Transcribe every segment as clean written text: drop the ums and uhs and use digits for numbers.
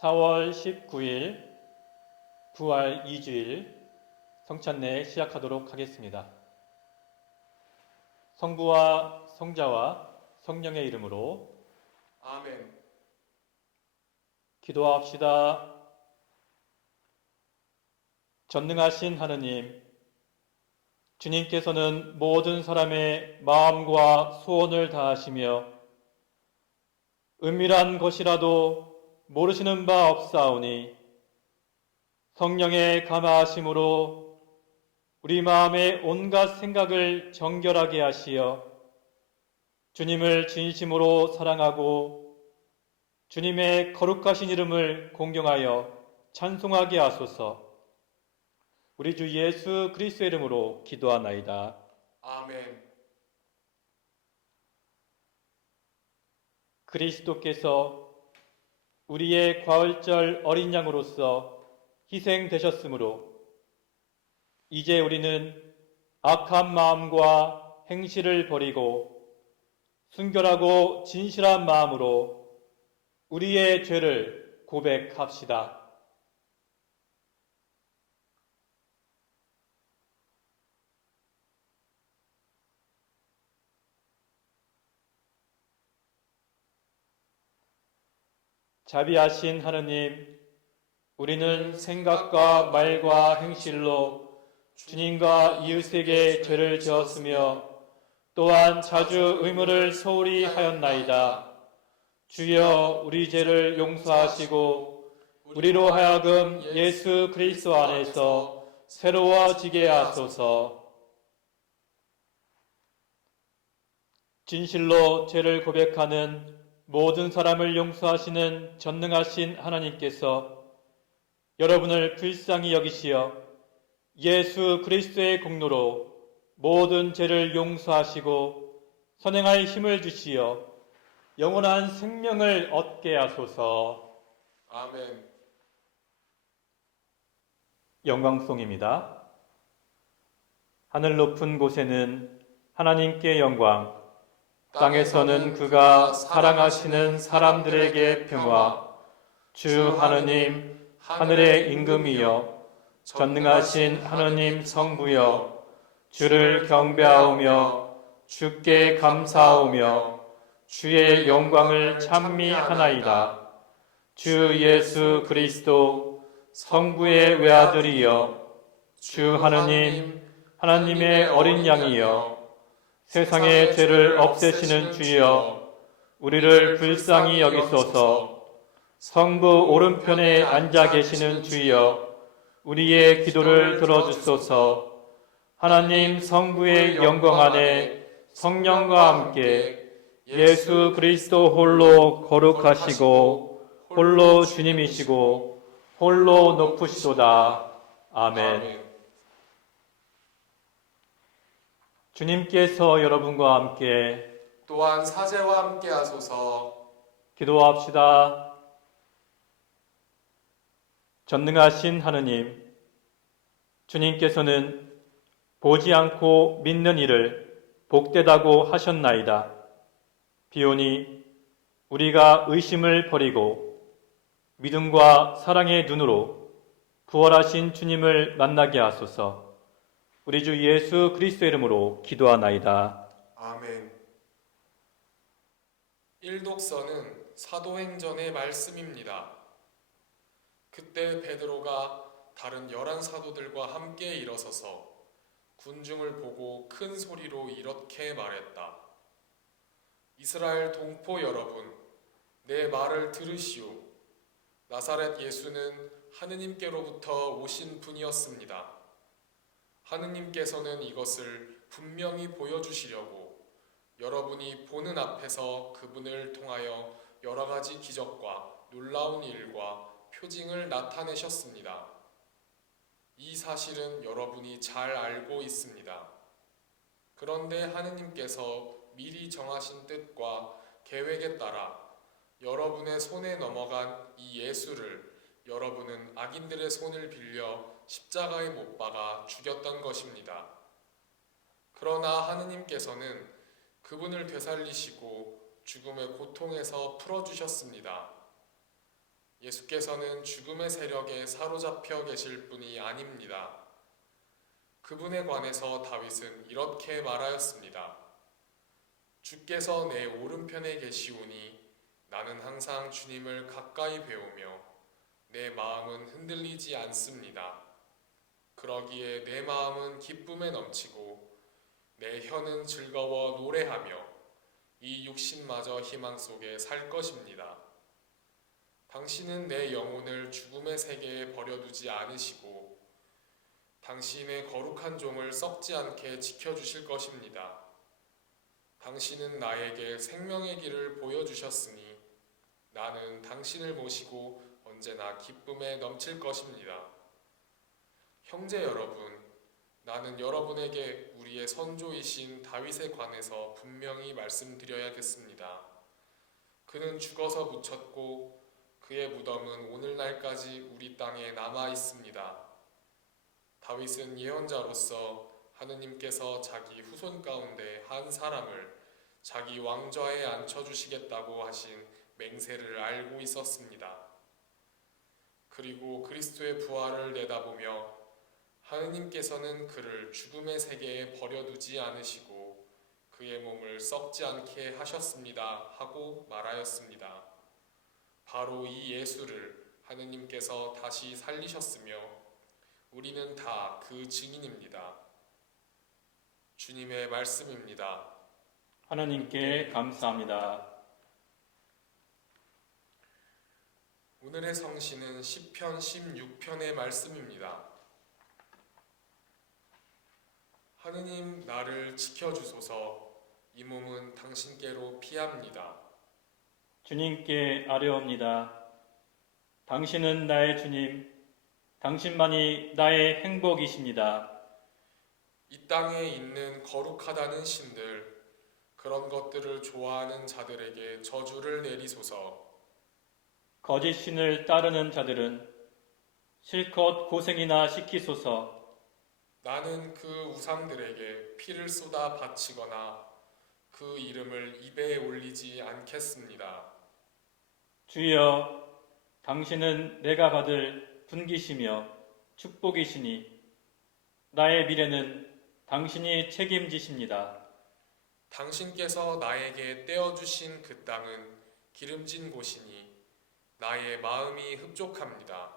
4월 19일 부활 2주일 성찬례 시작하도록 하겠습니다. 성부와 성자와 성령의 이름으로 아멘. 기도합시다. 전능하신 하느님, 주님께서는 모든 사람의 마음과 소원을 다하시며 은밀한 것이라도 모르시는 바 없사오니 성령의 감화하심으로 우리 마음의 온갖 생각을 정결하게 하시어 주님을 진심으로 사랑하고 주님의 거룩하신 이름을 공경하여 찬송하게 하소서. 우리 주 예수 그리스도의 이름으로 기도하나이다. 아멘. 그리스도께서 우리의 과을절 어린 양으로서 희생되셨으므로 이제 우리는 악한 마음과 행실을 버리고 순결하고 진실한 마음으로 우리의 죄를 고백합시다. 자비하신 하느님, 우리는 생각과 말과 행실로 주님과 이웃에게 죄를 지었으며 또한 자주 의무를 소홀히 하였나이다. 주여 우리 죄를 용서하시고 우리로 하여금 예수 그리스도 안에서 새로워지게 하소서. 진실로 죄를 고백하는 모든 사람을 용서하시는 전능하신 하나님께서 여러분을 불쌍히 여기시어 예수 그리스도의 공로로 모든 죄를 용서하시고 선행할 힘을 주시어 영원한 생명을 얻게 하소서. 아멘. 영광송입니다. 하늘 높은 곳에는 하나님께 영광, 땅에서는 그가 사랑하시는 사람들에게 평화. 주 하느님, 하늘의 임금이여, 전능하신 하느님 성부여, 주를 경배하오며 주께 감사하오며 주의 영광을 찬미하나이다. 주 예수 그리스도 성부의 외아들이여, 주 하느님, 하나님의 어린 양이여, 세상의 죄를 없애시는 주여, 우리를 불쌍히 여기소서. 성부 오른편에 앉아 계시는 주여, 우리의 기도를 들어주소서. 하나님 성부의 영광 안에 성령과 함께 예수 그리스도 홀로 거룩하시고 홀로 주님이시고 홀로 높으시도다. 아멘. 주님께서 여러분과 함께 또한 사제와 함께 하소서. 기도합시다. 전능하신 하느님, 주님께서는 보지 않고 믿는 이를 복되다고 하셨나이다. 비오니 우리가 의심을 버리고 믿음과 사랑의 눈으로 부활하신 주님을 만나게 하소서. 우리 주 예수 그리스도의 이름으로 기도하나이다. 아멘. 일독서는 사도행전의 말씀입니다. 그때 베드로가 다른 11사도들과 함께 일어서서 군중을 보고 큰 소리로 이렇게 말했다. 이스라엘 동포 여러분, 내 말을 들으시오. 나사렛 예수는 하느님께로부터 오신 분이었습니다. 하느님께서는 이것을 분명히 보여주시려고 여러분이 보는 앞에서 그분을 통하여 여러 가지 기적과 놀라운 일과 표징을 나타내셨습니다. 이 사실은 여러분이 잘 알고 있습니다. 그런데 하느님께서 미리 정하신 뜻과 계획에 따라 여러분의 손에 넘어간 이 예수를 여러분은 악인들의 손을 빌려 십자가에 못 박아 죽였던 것입니다. 그러나 하느님께서는 그분을 되살리시고 죽음의 고통에서 풀어주셨습니다. 예수께서는 죽음의 세력에 사로잡혀 계실 분이 아닙니다. 그분에 관해서 다윗은 이렇게 말하였습니다. 주께서 내 오른편에 계시오니 나는 항상 주님을 가까이 배우며 내 마음은 흔들리지 않습니다. 그러기에 내 마음은 기쁨에 넘치고 내 혀는 즐거워 노래하며 이 육신마저 희망 속에 살 것입니다. 당신은 내 영혼을 죽음의 세계에 버려두지 않으시고 당신의 거룩한 종을 썩지 않게 지켜주실 것입니다. 당신은 나에게 생명의 길을 보여주셨으니 나는 당신을 모시고 언제나 기쁨에 넘칠 것입니다. 형제 여러분, 나는 여러분에게 우리의 선조이신 다윗에 관해서 분명히 말씀드려야겠습니다. 그는 죽어서 묻혔고 그의 무덤은 오늘날까지 우리 땅에 남아 있습니다. 다윗은 예언자로서 하느님께서 자기 후손 가운데 한 사람을 자기 왕좌에 앉혀주시겠다고 하신 맹세를 알고 있었습니다. 그리고 그리스도의 부활을 내다보며 하느님께서는 그를 죽음의 세계에 버려두지 않으시고 그의 몸을 썩지 않게 하셨습니다 하고 말하였습니다. 바로 이 예수를 하느님께서 다시 살리셨으며 우리는 다 그 증인입니다. 주님의 말씀입니다. 하나님께 감사합니다. 오늘의 성시는 시편 16편의 말씀입니다. 하느님 나를 지켜주소서. 이 몸은 당신께로 피합니다. 주님께 아뢰옵니다. 당신은 나의 주님, 당신만이 나의 행복이십니다. 이 땅에 있는 거룩하다는 신들, 그런 것들을 좋아하는 자들에게 저주를 내리소서. 거짓 신을 따르는 자들은 실컷 고생이나 시키소서. 나는 그 우상들에게 피를 쏟아 바치거나 그 이름을 입에 올리지 않겠습니다. 주여, 당신은 내가 받을 분기시며 축복이시니 나의 미래는 당신이 책임지십니다. 당신께서 나에게 떼어주신 그 땅은 기름진 곳이니 나의 마음이 흡족합니다.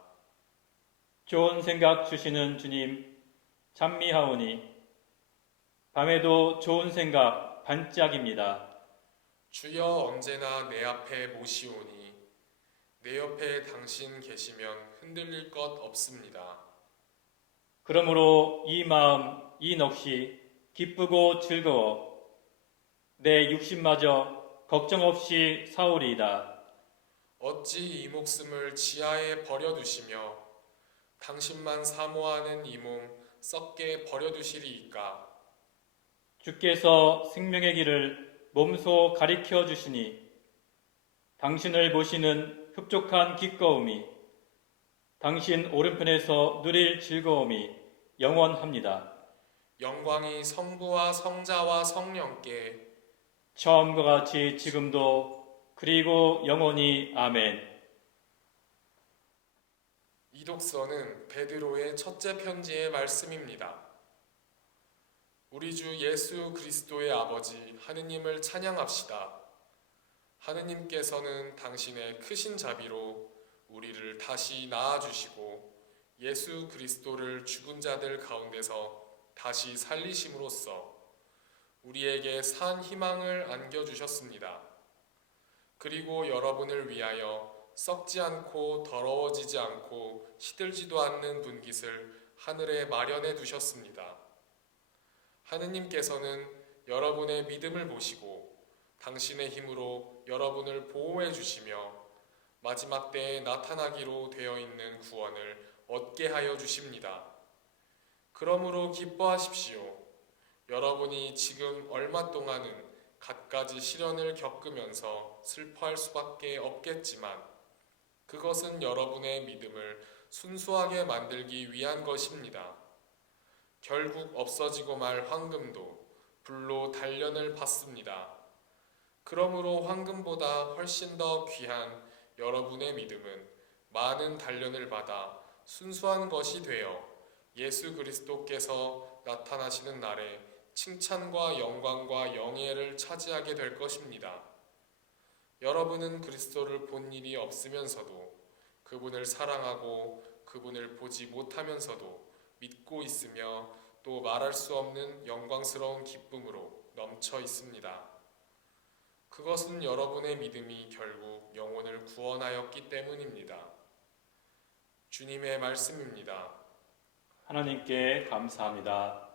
좋은 생각 주시는 주님, 찬미하오니 밤에도 좋은 생각 반짝입니다. 주여 언제나 내 앞에 모시오니 내 옆에 당신 계시면 흔들릴 것 없습니다. 그러므로 이 마음, 이 넋이 기쁘고 즐거워 내 육신마저 걱정 없이 사오리이다. 어찌 이 목숨을 지하에 버려두시며 당신만 사모하는 이 몸 썩게 버려두시리이까. 주께서 생명의 길을 몸소 가리켜 주시니 당신을 보시는 흡족한 기꺼움이 당신 오른편에서 누릴 즐거움이 영원합니다. 영광이 성부와 성자와 성령께 처음과 같이 지금도 그리고 영원히 아멘. 이 독서는 베드로의 첫째 편지의 말씀입니다. 우리 주 예수 그리스도의 아버지 하느님을 찬양합시다. 하느님께서는 당신의 크신 자비로 우리를 다시 낳아주시고 예수 그리스도를 죽은 자들 가운데서 다시 살리심으로써 우리에게 산 희망을 안겨주셨습니다. 그리고 여러분을 위하여 썩지 않고 더러워지지 않고 시들지도 않는 분깃을 하늘에 마련해 두셨습니다. 하느님께서는 여러분의 믿음을 보시고 당신의 힘으로 여러분을 보호해 주시며 마지막 때에 나타나기로 되어 있는 구원을 얻게 하여 주십니다. 그러므로 기뻐하십시오. 여러분이 지금 얼마 동안은 갖가지 시련을 겪으면서 슬퍼할 수밖에 없겠지만 그것은 여러분의 믿음을 순수하게 만들기 위한 것입니다. 결국 없어지고 말 황금도 불로 단련을 받습니다. 그러므로 황금보다 훨씬 더 귀한 여러분의 믿음은 많은 단련을 받아 순수한 것이 되어 예수 그리스도께서 나타나시는 날에 칭찬과 영광과 영예를 차지하게 될 것입니다. 여러분은 그리스도를 본 일이 없으면서도 그분을 사랑하고 그분을 보지 못하면서도 믿고 있으며 또 말할 수 없는 영광스러운 기쁨으로 넘쳐 있습니다. 그것은 여러분의 믿음이 결국 영혼을 구원하였기 때문입니다. 주님의 말씀입니다. 하나님께 감사합니다.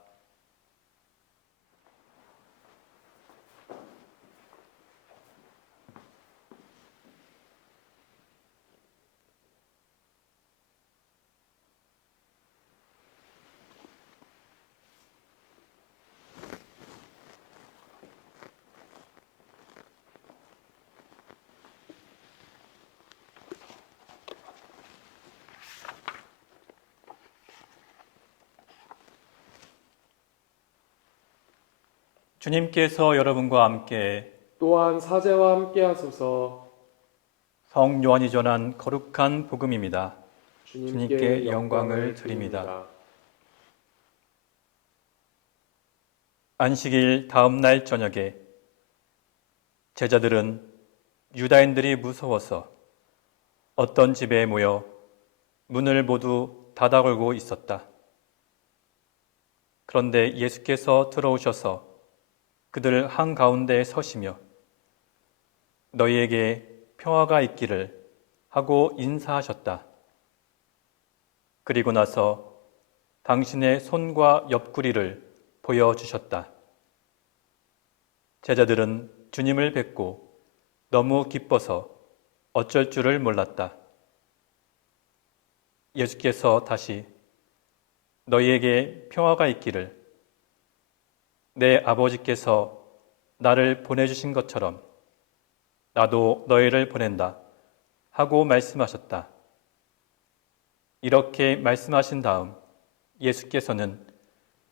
주님께서 여러분과 함께 또한 사제와 함께 하소서. 성 요한이 전한 거룩한 복음입니다. 주님께 영광을 드립니다. 안식일 다음 날 저녁에 제자들은 유다인들이 무서워서 어떤 집에 모여 문을 모두 닫아 걸고 있었다. 그런데 예수께서 들어오셔서 그들 한가운데에 서시며 너희에게 평화가 있기를 하고 인사하셨다. 그리고 나서 당신의 손과 옆구리를 보여주셨다. 제자들은 주님을 뵙고 너무 기뻐서 어쩔 줄을 몰랐다. 예수께서 다시 너희에게 평화가 있기를 내 아버지께서 나를 보내주신 것처럼 나도 너희를 보낸다 하고 말씀하셨다. 이렇게 말씀하신 다음 예수께서는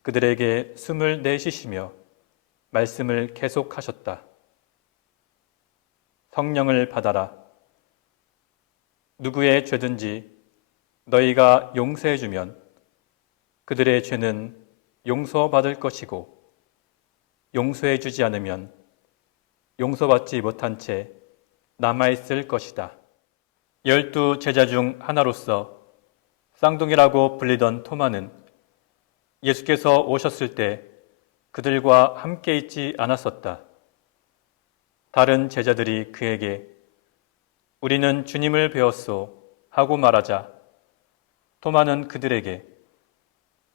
그들에게 숨을 내쉬시며 말씀을 계속하셨다. 성령을 받아라. 누구의 죄든지 너희가 용서해주면 그들의 죄는 용서받을 것이고 용서해주지 않으면 용서받지 못한 채 남아있을 것이다. 12 제자 중 하나로서 쌍둥이라고 불리던 토마는 예수께서 오셨을 때 그들과 함께 있지 않았었다. 다른 제자들이 그에게 우리는 주님을 배웠소 하고 말하자 토마는 그들에게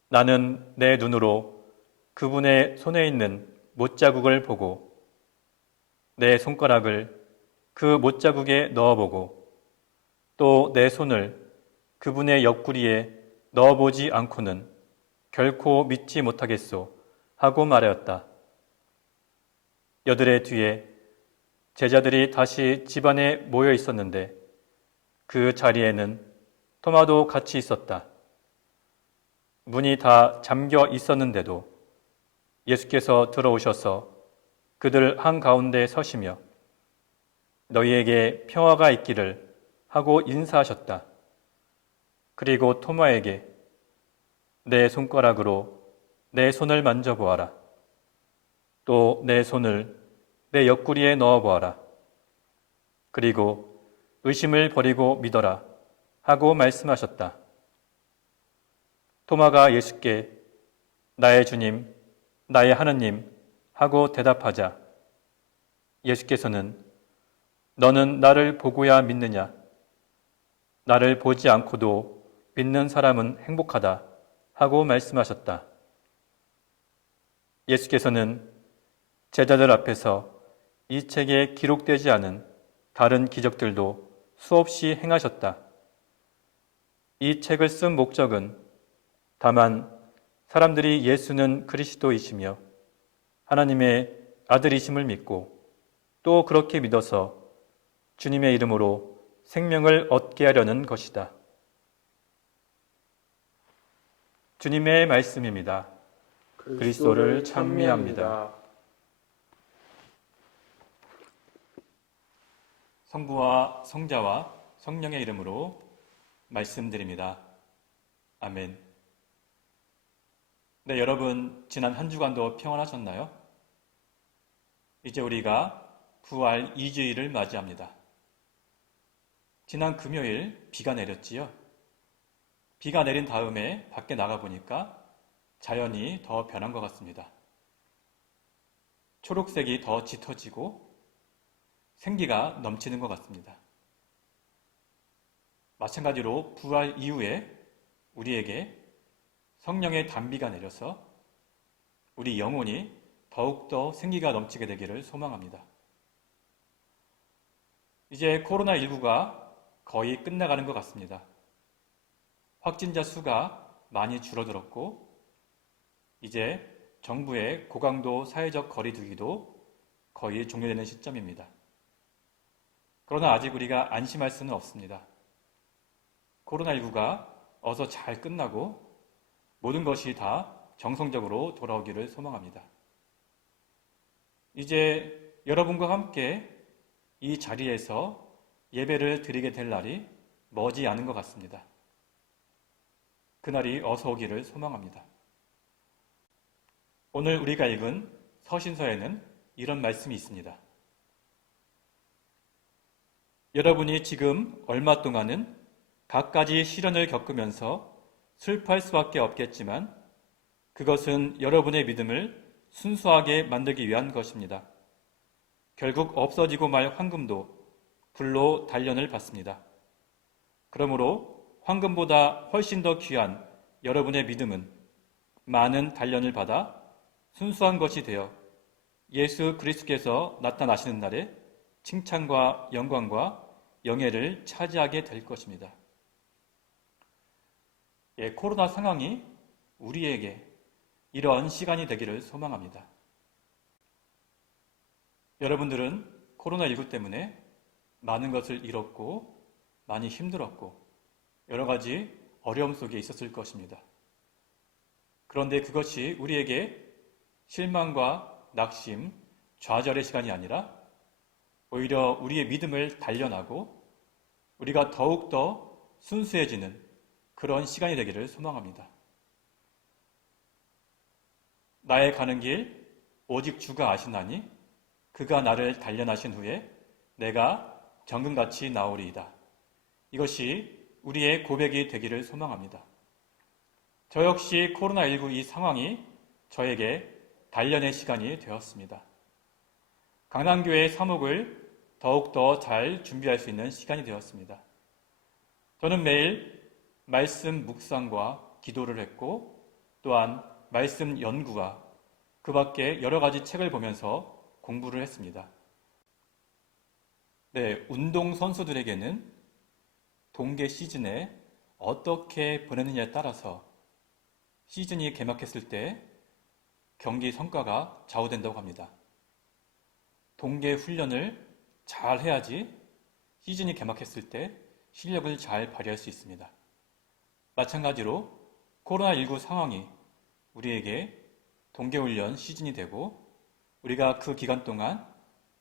나는 내 눈으로 그분의 손에 있는 못자국을 보고 내 손가락을 그 못자국에 넣어보고 또 내 손을 그분의 옆구리에 넣어보지 않고는 결코 믿지 못하겠소 하고 말하였다. 여드레 뒤에 제자들이 다시 집안에 모여 있었는데 그 자리에는 토마도 같이 있었다. 문이 다 잠겨 있었는데도 예수께서 들어오셔서 그들 한가운데 서시며 너희에게 평화가 있기를 하고 인사하셨다. 그리고 토마에게 내 손가락으로 내 손을 만져보아라. 또 내 손을 내 옆구리에 넣어보아라. 그리고 의심을 버리고 믿어라 하고 말씀하셨다. 토마가 예수께 나의 주님, 나의 하느님 하고 대답하자 예수께서는 너는 나를 보고야 믿느냐? 나를 보지 않고도 믿는 사람은 행복하다 하고 말씀하셨다. 예수께서는 제자들 앞에서 이 책에 기록되지 않은 다른 기적들도 수없이 행하셨다. 이 책을 쓴 목적은 다만 사람들이 예수는 그리스도이시며 하나님의 아들이심을 믿고 또 그렇게 믿어서 주님의 이름으로 생명을 얻게 하려는 것이다. 주님의 말씀입니다. 그리스도를 찬미합니다. 성부와 성자와 성령의 이름으로 말씀드립니다. 아멘. 네, 여러분 지난 한 주간도 평안하셨나요? 이제 우리가 부활 2주일을 맞이합니다. 지난 금요일 비가 내렸지요. 비가 내린 다음에 밖에 나가보니까 자연이 더 변한 것 같습니다. 초록색이 더 짙어지고 생기가 넘치는 것 같습니다. 마찬가지로 부활 이후에 우리에게 성령의 단비가 내려서 우리 영혼이 더욱더 생기가 넘치게 되기를 소망합니다. 이제 코로나19가 거의 끝나가는 것 같습니다. 확진자 수가 많이 줄어들었고 이제 정부의 고강도 사회적 거리 두기도 거의 종료되는 시점입니다. 그러나 아직 우리가 안심할 수는 없습니다. 코로나19가 어서 잘 끝나고 모든 것이 다 정상적으로 돌아오기를 소망합니다. 이제 여러분과 함께 이 자리에서 예배를 드리게 될 날이 머지 않은 것 같습니다. 그날이 어서 오기를 소망합니다. 오늘 우리가 읽은 서신서에는 이런 말씀이 있습니다. 여러분이 지금 얼마 동안은 갖가지 시련을 겪으면서 슬퍼할 수밖에 없겠지만 그것은 여러분의 믿음을 순수하게 만들기 위한 것입니다. 결국 없어지고 말 황금도 불로 단련을 받습니다. 그러므로 황금보다 훨씬 더 귀한 여러분의 믿음은 많은 단련을 받아 순수한 것이 되어 예수 그리스도께서 나타나시는 날에 칭찬과 영광과 영예를 차지하게 될 것입니다. 코로나 상황이 우리에게 이러한 시간이 되기를 소망합니다. 여러분들은 코로나19 때문에 많은 것을 잃었고 많이 힘들었고 여러 가지 어려움 속에 있었을 것입니다. 그런데 그것이 우리에게 실망과 낙심, 좌절의 시간이 아니라 오히려 우리의 믿음을 단련하고 우리가 더욱더 순수해지는 그런 시간이 되기를 소망합니다. 나의 가는 길 오직 주가 아시나니 그가 나를 단련하신 후에 내가 정금같이 나오리이다. 이것이 우리의 고백이 되기를 소망합니다. 저 역시 코로나19 이 상황이 저에게 단련의 시간이 되었습니다. 강남교회 사목을 더욱더 잘 준비할 수 있는 시간이 되었습니다. 저는 매일 말씀 묵상과 기도를 했고 또한 말씀 연구와 그 밖에 여러 가지 책을 보면서 공부를 했습니다. 네, 운동선수들에게는 동계 시즌에 어떻게 보내느냐에 따라서 시즌이 개막했을 때 경기 성과가 좌우된다고 합니다. 동계 훈련을 잘 해야지 시즌이 개막했을 때 실력을 잘 발휘할 수 있습니다. 마찬가지로 코로나19 상황이 우리에게 동계훈련 시즌이 되고 우리가 그 기간 동안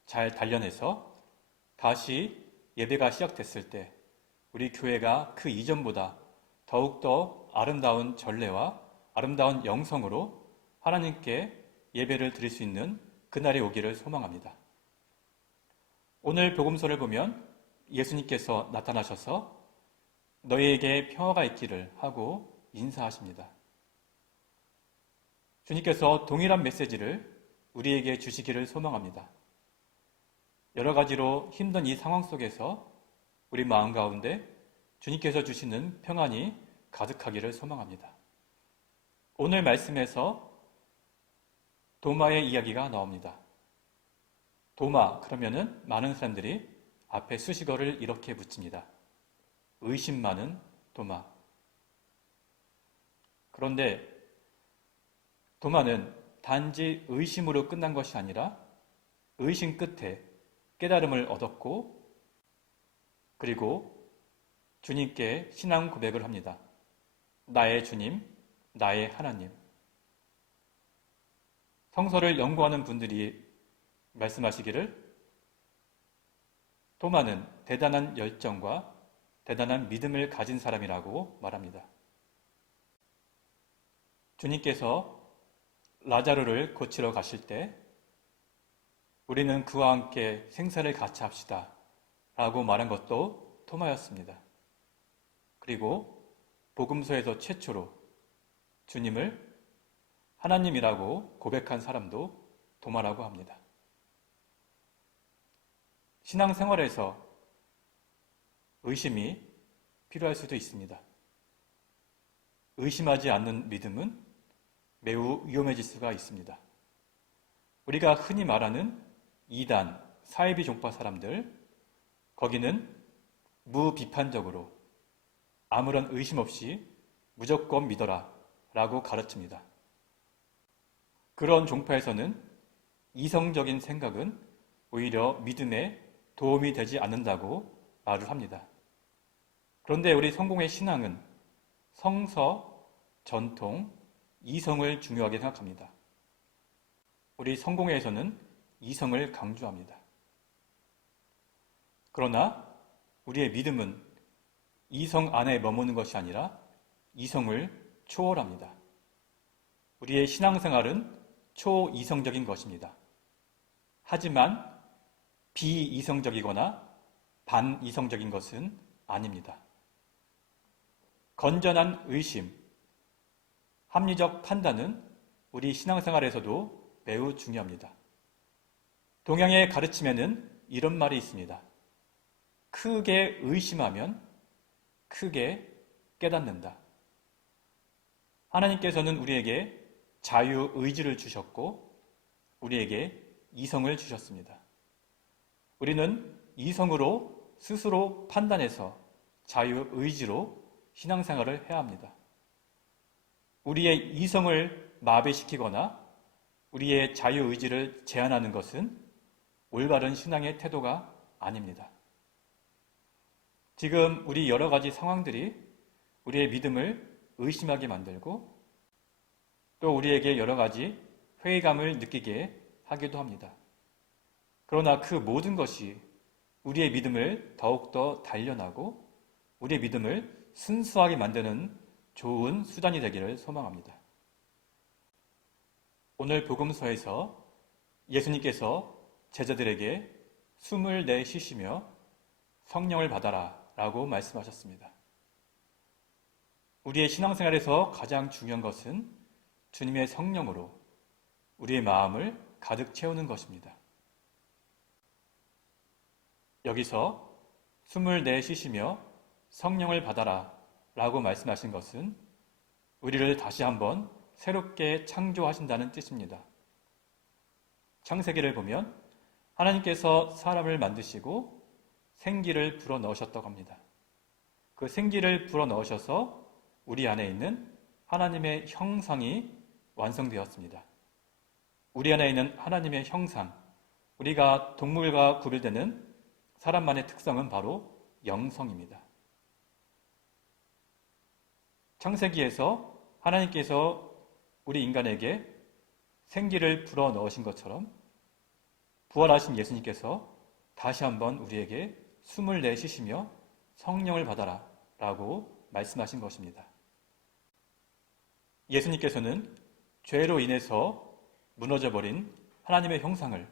잘 단련해서 다시 예배가 시작됐을 때 우리 교회가 그 이전보다 더욱더 아름다운 전례와 아름다운 영성으로 하나님께 예배를 드릴 수 있는 그날이 오기를 소망합니다. 오늘 복음서를 보면 예수님께서 나타나셔서 너희에게 평화가 있기를 하고 인사하십니다. 주님께서 동일한 메시지를 우리에게 주시기를 소망합니다. 여러 가지로 힘든 이 상황 속에서 우리 마음 가운데 주님께서 주시는 평안이 가득하기를 소망합니다. 오늘 말씀에서 도마의 이야기가 나옵니다. 도마, 그러면은 많은 사람들이 앞에 수식어를 이렇게 붙입니다. 의심 많은 도마. 그런데 도마는 단지 의심으로 끝난 것이 아니라 의심 끝에 깨달음을 얻었고 그리고 주님께 신앙 고백을 합니다. 나의 주님, 나의 하나님. 성서를 연구하는 분들이 말씀하시기를 도마는 대단한 열정과 대단한 믿음을 가진 사람이라고 말합니다. 주님께서 라자로를 고치러 가실 때 우리는 그와 함께 생사를 같이 합시다 라고 말한 것도 토마였습니다. 그리고 복음서에서 최초로 주님을 하나님이라고 고백한 사람도 도마라고 합니다. 신앙생활에서 의심이 필요할 수도 있습니다. 의심하지 않는 믿음은 매우 위험해질 수가 있습니다. 우리가 흔히 말하는 이단, 사이비 종파 사람들, 거기는 무비판적으로 아무런 의심 없이 무조건 믿어라 라고 가르칩니다. 그런 종파에서는 이성적인 생각은 오히려 믿음에 도움이 되지 않는다고 말을 합니다. 그런데 우리 성공의 신앙은 성서, 전통, 이성을 중요하게 생각합니다. 우리 성공회에서는 이성을 강조합니다. 그러나 우리의 믿음은 이성 안에 머무는 것이 아니라 이성을 초월합니다. 우리의 신앙생활은 초이성적인 것입니다. 하지만 비이성적이거나 반이성적인 것은 아닙니다. 건전한 의심, 합리적 판단은 우리 신앙생활에서도 매우 중요합니다. 동양의 가르침에는 이런 말이 있습니다. 크게 의심하면 크게 깨닫는다. 하나님께서는 우리에게 자유의지를 주셨고 우리에게 이성을 주셨습니다. 우리는 이성으로 스스로 판단해서 자유의지로 신앙생활을 해야 합니다. 우리의 이성을 마비시키거나 우리의 자유의지를 제한하는 것은 올바른 신앙의 태도가 아닙니다. 지금 우리 여러 가지 상황들이 우리의 믿음을 의심하게 만들고 또 우리에게 여러 가지 회의감을 느끼게 하기도 합니다. 그러나 그 모든 것이 우리의 믿음을 더욱더 단련하고 우리의 믿음을 순수하게 만드는 좋은 수단이 되기를 소망합니다. 오늘 복음서에서 예수님께서 제자들에게 숨을 내쉬시며 성령을 받아라 라고 말씀하셨습니다. 우리의 신앙생활에서 가장 중요한 것은 주님의 성령으로 우리의 마음을 가득 채우는 것입니다. 여기서 숨을 내쉬시며 성령을 받아라 라고 말씀하신 것은 우리를 다시 한번 새롭게 창조하신다는 뜻입니다. 창세기를 보면 하나님께서 사람을 만드시고 생기를 불어넣으셨다고 합니다. 그 생기를 불어넣으셔서 우리 안에 있는 하나님의 형상이 완성되었습니다. 우리 안에 있는 하나님의 형상, 우리가 동물과 구별되는 사람만의 특성은 바로 영성입니다. 창세기에서 하나님께서 우리 인간에게 생기를 불어넣으신 것처럼 부활하신 예수님께서 다시 한번 우리에게 숨을 내쉬시며 성령을 받아라 라고 말씀하신 것입니다. 예수님께서는 죄로 인해서 무너져버린 하나님의 형상을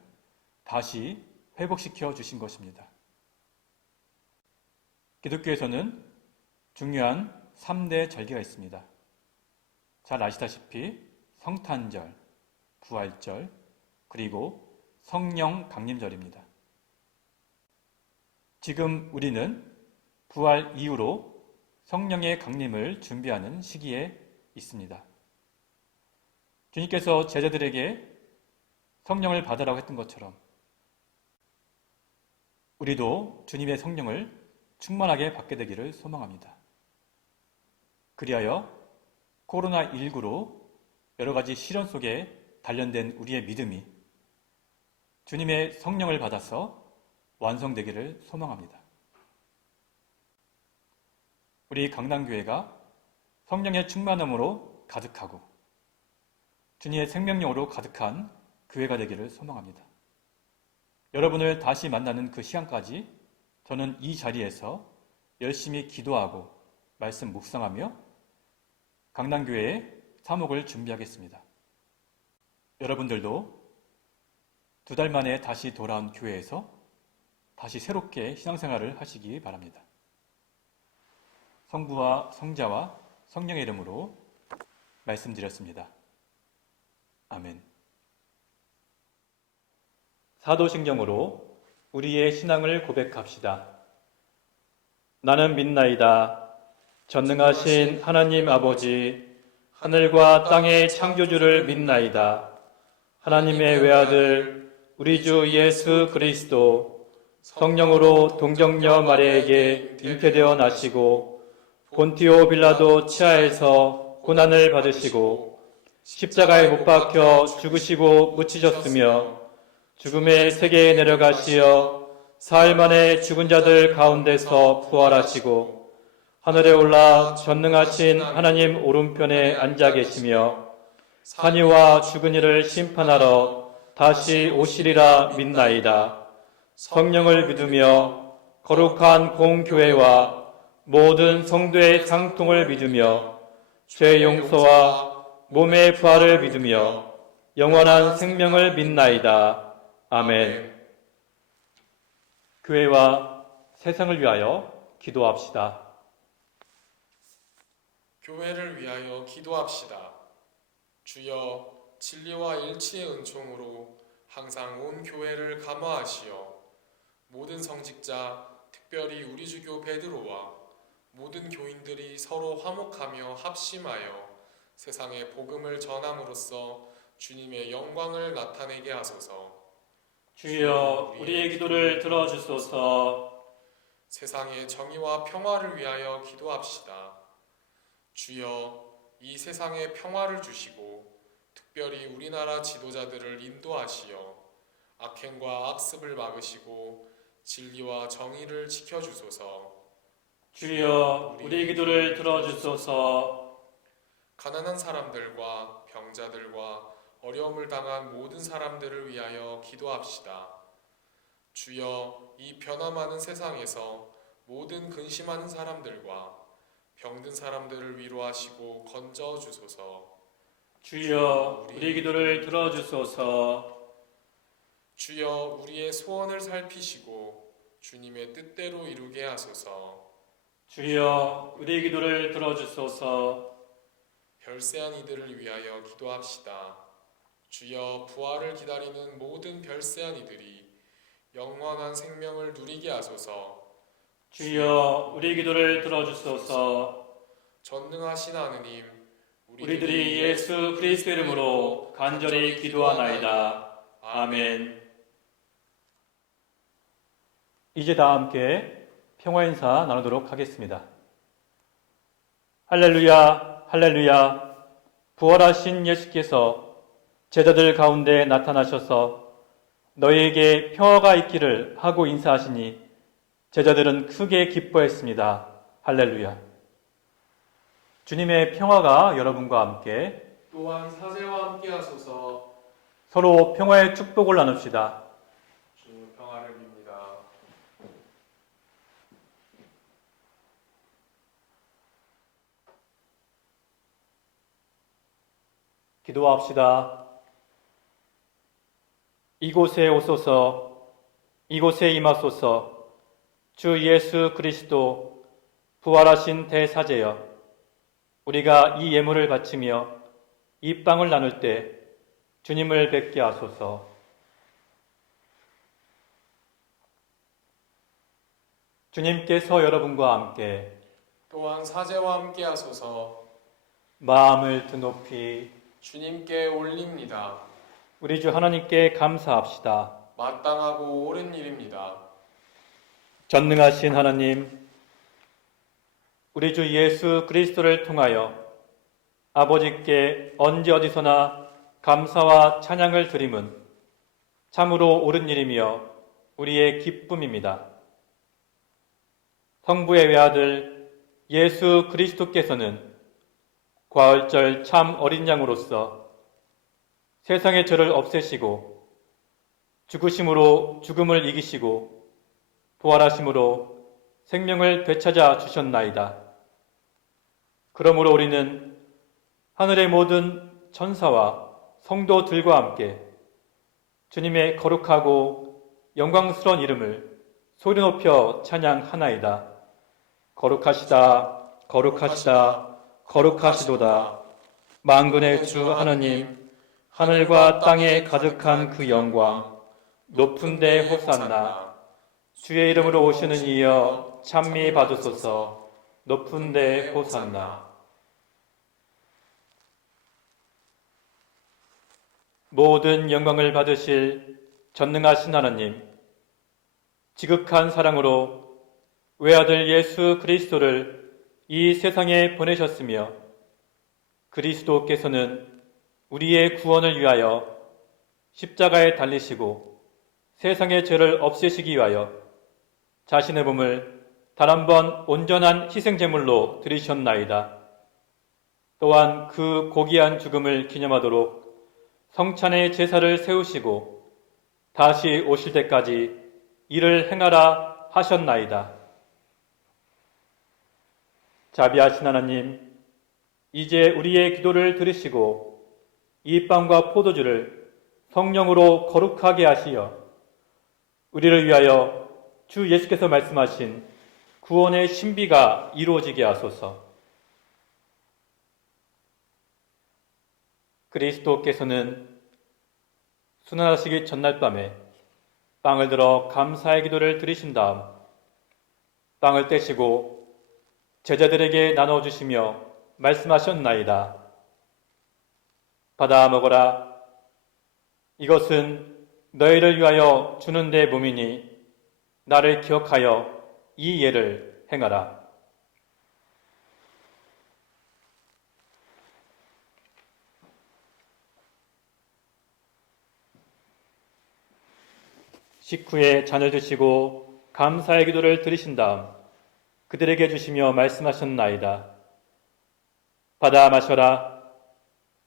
다시 회복시켜 주신 것입니다. 기독교에서는 중요한 3대 절기가 있습니다. 잘 아시다시피 성탄절, 부활절, 그리고 성령 강림절입니다. 지금 우리는 부활 이후로 성령의 강림을 준비하는 시기에 있습니다. 주님께서 제자들에게 성령을 받으라고 했던 것처럼 우리도 주님의 성령을 충만하게 받게 되기를 소망합니다. 그리하여 코로나19로 여러 가지 시련 속에 단련된 우리의 믿음이 주님의 성령을 받아서 완성되기를 소망합니다. 우리 강남교회가 성령의 충만함으로 가득하고 주님의 생명력으로 가득한 교회가 되기를 소망합니다. 여러분을 다시 만나는 그 시간까지 저는 이 자리에서 열심히 기도하고 말씀 묵상하며 강남교회의 사목을 준비하겠습니다. 여러분들도 2달 만에 다시 돌아온 교회에서 다시 새롭게 신앙생활을 하시기 바랍니다. 성부와 성자와 성령의 이름으로 말씀드렸습니다. 아멘. 사도신경으로 우리의 신앙을 고백합시다. 나는 믿나이다. 전능하신 하나님 아버지, 하늘과 땅의 창조주를 믿나이다. 하나님의 외아들, 우리 주 예수 그리스도, 성령으로 동정녀 마리아에게 잉태되어 나시고, 본티오 빌라도 치하에서 고난을 받으시고, 십자가에 못 박혀 죽으시고 묻히셨으며, 죽음의 세계에 내려가시어 사흘 만에 죽은 자들 가운데서 부활하시고 하늘에 올라 전능하신 하나님 오른편에 앉아 계시며 산 이와 죽은 이를 심판하러 다시 오시리라 믿나이다. 성령을 믿으며 거룩한 공교회와 모든 성도의 상통을 믿으며 죄 용서와 몸의 부활을 믿으며 영원한 생명을 믿나이다. 아멘. 교회와 세상을 위하여 기도합시다. 교회를 위하여 기도합시다. 주여, 진리와 일치의 은총으로 항상 온 교회를 감화하시어 모든 성직자, 특별히 우리 주교 베드로와 모든 교인들이 서로 화목하며 합심하여 세상에 복음을 전함으로써 주님의 영광을 나타내게 하소서. 주여, 우리의 기도를 들어주소서. 세상의 정의와 평화를 위하여 기도합시다. 주여, 이 세상에 평화를 주시고 특별히 우리나라 지도자들을 인도하시어 악행과 악습을 막으시고 진리와 정의를 지켜주소서. 주여, 우리의 기도를 들어주소서. 가난한 사람들과 병자들과 어려움을 당한 모든 사람들을 위하여 기도합시다. 주여, 이 변화많은 세상에서 모든 근심하는 사람들과 병든 사람들을 위로하시고 건져 주소서. 주여, 우리의 기도를 들어주소서. 주여, 우리의 소원을 살피시고 주님의 뜻대로 이루게 하소서. 주여, 우리의 기도를 들어주소서. 별세한 이들을 위하여 기도합시다. 주여, 부활을 기다리는 모든 별세한 이들이 영원한 생명을 누리게 하소서. 주여, 우리의 기도를 들어주소서. 전능하신 하느님, 우리들이 예수 그리스도 이름으로 간절히 기도하나이다. 아멘. 이제 다 함께 평화 인사 나누도록 하겠습니다. 할렐루야, 할렐루야. 부활하신 예수께서 제자들 가운데 나타나셔서 너희에게 평화가 있기를 하고 인사하시니 제자들은 크게 기뻐했습니다. 할렐루야. 주님의 평화가 여러분과 함께 또한 사제와 함께 하소서. 서로 평화의 축복을 나눕시다. 주 평화를 빕니다. 기도합시다. 이곳에 오소서, 이곳에 임하소서. 주 예수 그리스도 부활하신 대사제여, 우리가 이 예물을 바치며 이 빵을 나눌 때 주님을 뵙게 하소서. 주님께서 여러분과 함께 또한 사제와 함께 하소서. 마음을 드높이 주님께 올립니다. 우리 주 하나님께 감사합시다. 마땅하고 옳은 일입니다. 전능하신 하나님, 우리 주 예수 그리스도를 통하여 아버지께 언제 어디서나 감사와 찬양을 드림은 참으로 옳은 일이며 우리의 기쁨입니다. 성부의 외아들 예수 그리스도께서는 과얼절 참 어린 양으로서 세상의 죄를 없애시고 죽으심으로 죽음을 이기시고 부활하심으로 생명을 되찾아 주셨나이다. 그러므로 우리는 하늘의 모든 천사와 성도들과 함께 주님의 거룩하고 영광스러운 이름을 소리 높여 찬양하나이다. 거룩하시다, 거룩하시다, 거룩하시도다. 만군의 주 하느님, 하늘과 땅에 가득한 그 영광, 높은 데 호산나. 주의 이름으로 오시는 이여 찬미 받으소서. 높은 데 호산나. 모든 영광을 받으실 전능하신 하나님, 지극한 사랑으로 외아들 예수 그리스도를 이 세상에 보내셨으며 그리스도께서는 우리의 구원을 위하여 십자가에 달리시고 세상의 죄를 없애시기 위하여 자신의 몸을 단 한 번 온전한 희생제물로 드리셨나이다. 또한 그 고귀한 죽음을 기념하도록 성찬의 제사를 세우시고 다시 오실 때까지 이를 행하라 하셨나이다. 자비하신 하나님, 이제 우리의 기도를 들으시고 이 빵과 포도주를 성령으로 거룩하게 하시어 우리를 위하여 주 예수께서 말씀하신 구원의 신비가 이루어지게 하소서. 그리스도께서는 순환하시기 전날 밤에 빵을 들어 감사의 기도를 드리신 다음 빵을 떼시고 제자들에게 나눠주시며 말씀하셨나이다. 받아 먹어라. 이것은 너희를 위하여 주는 내 몸이니 나를 기억하여 이 예를 행하라. 식후에 잔을 드시고 감사의 기도를 드리신 다음 그들에게 주시며 말씀하셨나이다. 받아 마셔라.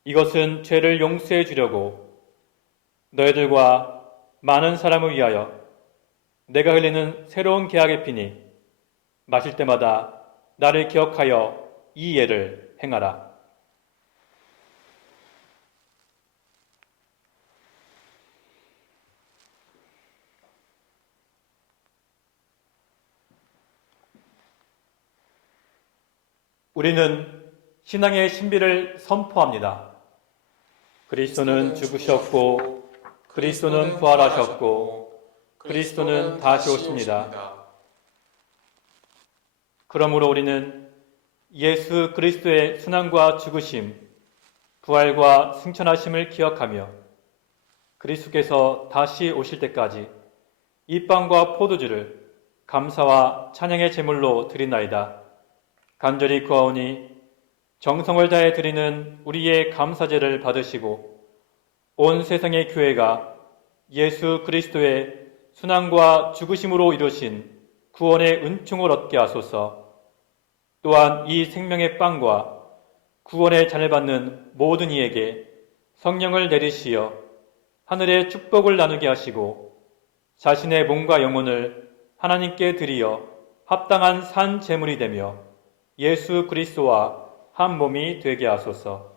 이것은 죄를 용서해 주려고 너희들과 많은 사람을 위하여 내가 흘리는 새로운 계약의 피니 마실 때마다 나를 기억하여 이 예를 행하라. 우리는 신앙의 신비를 선포합니다. 그리스도는 죽으셨고 그리스도는 부활하셨고 그리스도는 다시 오십니다. 그러므로 우리는 예수 그리스도의 순환과 죽으심, 부활과 승천하심을 기억하며 그리스도께서 다시 오실 때까지 이 빵과 포도주를 감사와 찬양의 제물로 드리나이다. 간절히 구하오니 정성을 다해 드리는 우리의 감사제를 받으시고 온 세상의 교회가 예수 그리스도의 순환과 죽으심으로 이루신 구원의 은총을 얻게 하소서. 또한 이 생명의 빵과 구원의 잔을 받는 모든 이에게 성령을 내리시어 하늘의 축복을 나누게 하시고 자신의 몸과 영혼을 하나님께 드리어 합당한 산 제물이 되며 예수 그리스도와 한 몸이 되게 하소서.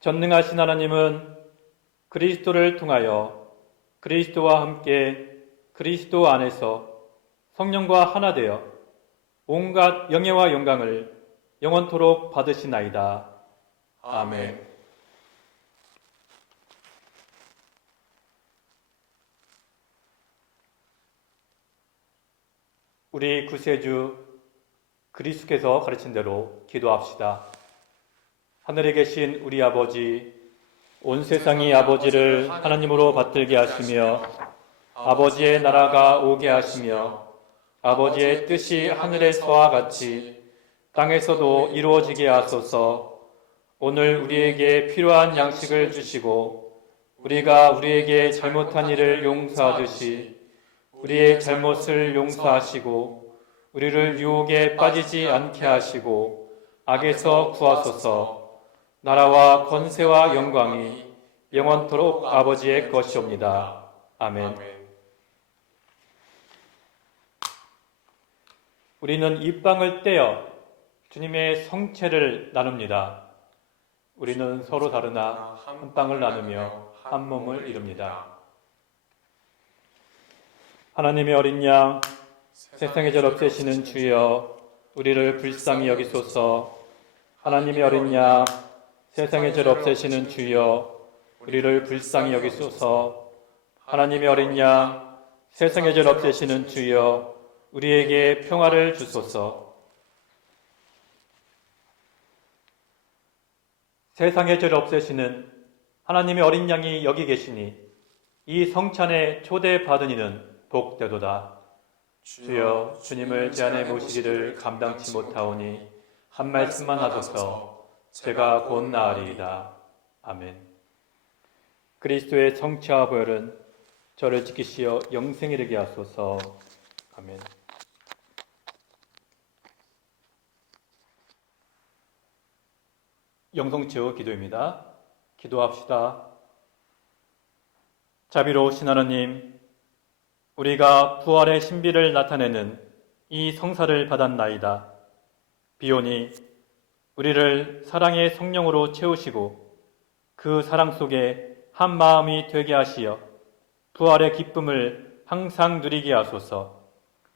전능하신 하나님은 그리스도를 통하여 그리스도와 함께 그리스도 안에서 성령과 하나 되어 온갖 영예와 영광을 영원토록 받으시나이다. 아멘. 우리 구세주 그리스도께서 가르친 대로 기도합시다. 하늘에 계신 우리 아버지, 온 세상이 아버지를 하나님으로 받들게 하시며 아버지의 나라가 오게 하시며 아버지의 뜻이 하늘에서와 같이 땅에서도 이루어지게 하소서. 오늘 우리에게 필요한 양식을 주시고 우리가 우리에게 잘못한 일을 용서하듯이 우리의 잘못을 용서하시고 우리를 유혹에 빠지지 않게 하시고 악에서 구하소서. 나라와 권세와 영광이 영원토록 아버지의 것이옵니다. 아멘. 우리는 이 빵을 떼어 주님의 성체를 나눕니다. 우리는 서로 다르나 한 빵을 나누며 한 몸을 이룹니다. 하나님의 어린 양, 세상의 죄를 없애시는 주여, 우리를 불쌍히 여기소서. 하나님의 어린 양, 세상의 죄를 없애시는 주여, 우리를 불쌍히 여기소서. 하나님의 어린 양, 세상의 죄를 없애시는 주여, 우리에게 평화를 주소서. 세상의 죄를 없애시는 하나님의 어린 양이 여기 계시니 이 성찬에 초대받은 이는 복되도다. 주여, 주님을 제 안에 모시기를 감당치 못하오니 한 말씀만 하소서. 제가 곧 나으리이다. 아멘. 그리스도의 성체와 보혈은 저를 지키시어 영생에 이르게 하소서. 아멘. 영성치유 기도입니다. 기도합시다. 자비로우신 하나님, 우리가 부활의 신비를 나타내는 이 성사를 받았나이다. 비오니 우리를 사랑의 성령으로 채우시고 그 사랑 속에 한 마음이 되게 하시어 부활의 기쁨을 항상 누리게 하소서.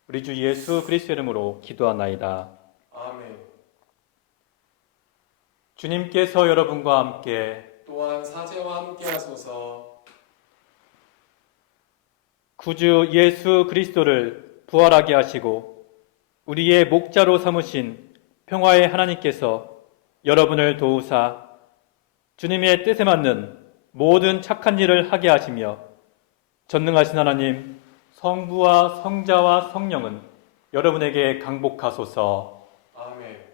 우리 주 예수 그리스도 이름으로 기도하나이다. 아멘. 주님께서 여러분과 함께 또한 사제와 함께 하소서. 구주 예수 그리스도를 부활하게 하시고 우리의 목자로 삼으신 평화의 하나님께서 여러분을 도우사 주님의 뜻에 맞는 모든 착한 일을 하게 하시며 전능하신 하나님 성부와 성자와 성령은 여러분에게 강복하소서. 아멘.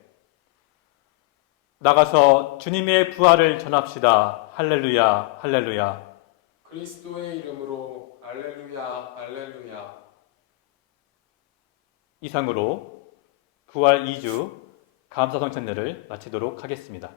나가서 주님의 부활을 전합시다. 할렐루야, 할렐루야. 그리스도의 이름으로 할렐루야, 할렐루야. 이상으로 부활 2주 감사성 찬례를 마치도록 하겠습니다.